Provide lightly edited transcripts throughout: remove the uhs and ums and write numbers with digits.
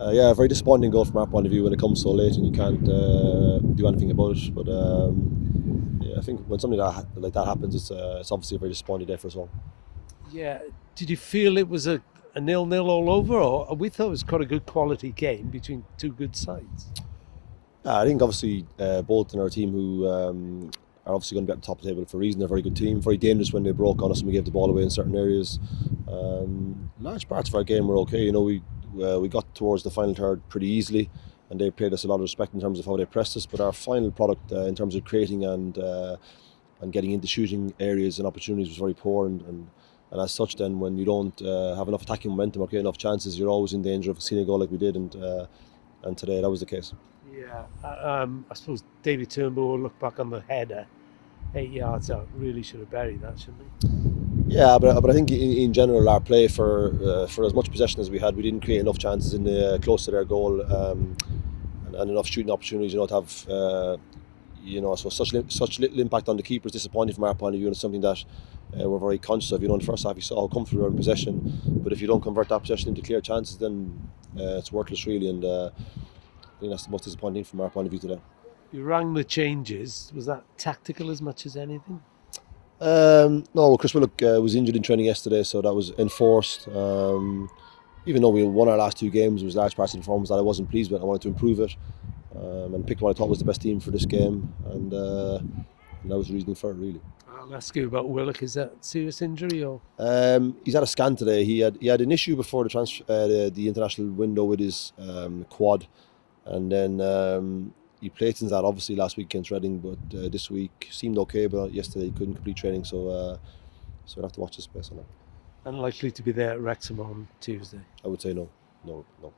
Yeah, a very disappointing goal from our point of view when it comes so late and you can't do anything about it. But yeah, I think when something like that happens, it's obviously a very disappointing day for us all. Yeah. Did you feel it was a nil-nil all over, or we thought it was quite a good quality game between two good sides? I think obviously Bolton are a team who are obviously going to be at the top of the table for a reason. They're a very good team, very dangerous when they broke on us and we gave the ball away in certain areas. Large parts of our game were okay. You know, we got towards the final third pretty easily, and they paid us a lot of respect in terms of how they pressed us. But our final product, in terms of creating and getting into shooting areas and opportunities, was very poor. And as such, then when you don't have enough attacking momentum or create enough chances, you're always in danger of seeing a goal like we did. And today that was the case. Yeah. I suppose David Turnbull will look back on the header, 8 yards out. Really should have buried that, shouldn't he? Yeah, but I think in general our play for as much possession as we had, we didn't create enough chances in the close to their goal, and enough shooting opportunities. You know, to have so such little impact on the keeper is disappointing from our point of view, and it's something that we're very conscious of. You know, in the first half you saw how comfortable we were in possession, but if you don't convert that possession into clear chances, then it's worthless really, and I think that's the most disappointing from our point of view today. You rang the changes. Was that tactical as much as anything? No, Chris Willock was injured in training yesterday, so that was enforced. Even though we won our last two games, there was large parts of the performance that I wasn't pleased with. I wanted to improve it, and pick what I thought was the best team for this game, and that was the reasoning for it, really. I'll ask you about Willock. Is that serious injury or? He's had a scan today. He had an issue before the international window with his quad, and then he played since that obviously last week against Reading, but this week seemed okay. But yesterday he couldn't complete training, so we'll have to watch the space on that. Unlikely to be there at Wrexham on Tuesday. I would say no, no, no.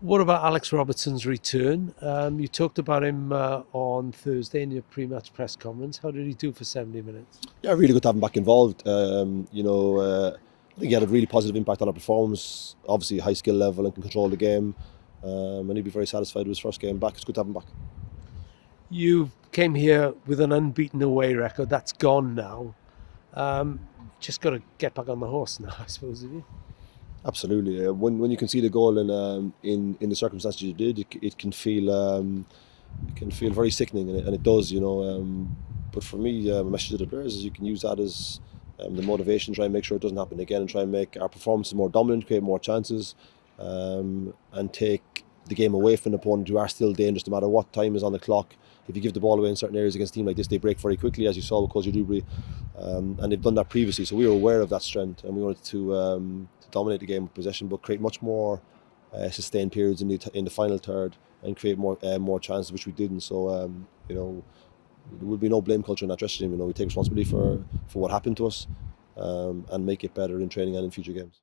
What about Alex Robertson's return? You talked about him on Thursday in your pre-match press conference. How did he do for 70 minutes? Yeah, really good to have him back involved. I think he had a really positive impact on our performance. Obviously, high skill level and can control the game. And he'd be very satisfied with his first game back. It's good to have him back. You came here with an unbeaten away record. That's gone now. Just got to get back on the horse now, I suppose, have you? Absolutely. When you can see the goal in the circumstances you did, it can feel very sickening, and it does. But for me, my message to the players is you can use that as the motivation, try and make sure it doesn't happen again, and try and make our performances more dominant, create more chances, and take the game away from an opponent who are still dangerous no matter what time is on the clock. If you give the ball away in certain areas against a team like this, they break very quickly, as you saw with Coach Dubry, and they've done that previously. So we were aware of that strength, and we wanted to dominate the game with possession, but create much more sustained periods in the final third and create more chances, which we didn't. So there will be no blame culture in that dressing room. We take responsibility for what happened to us, and make it better in training and in future games.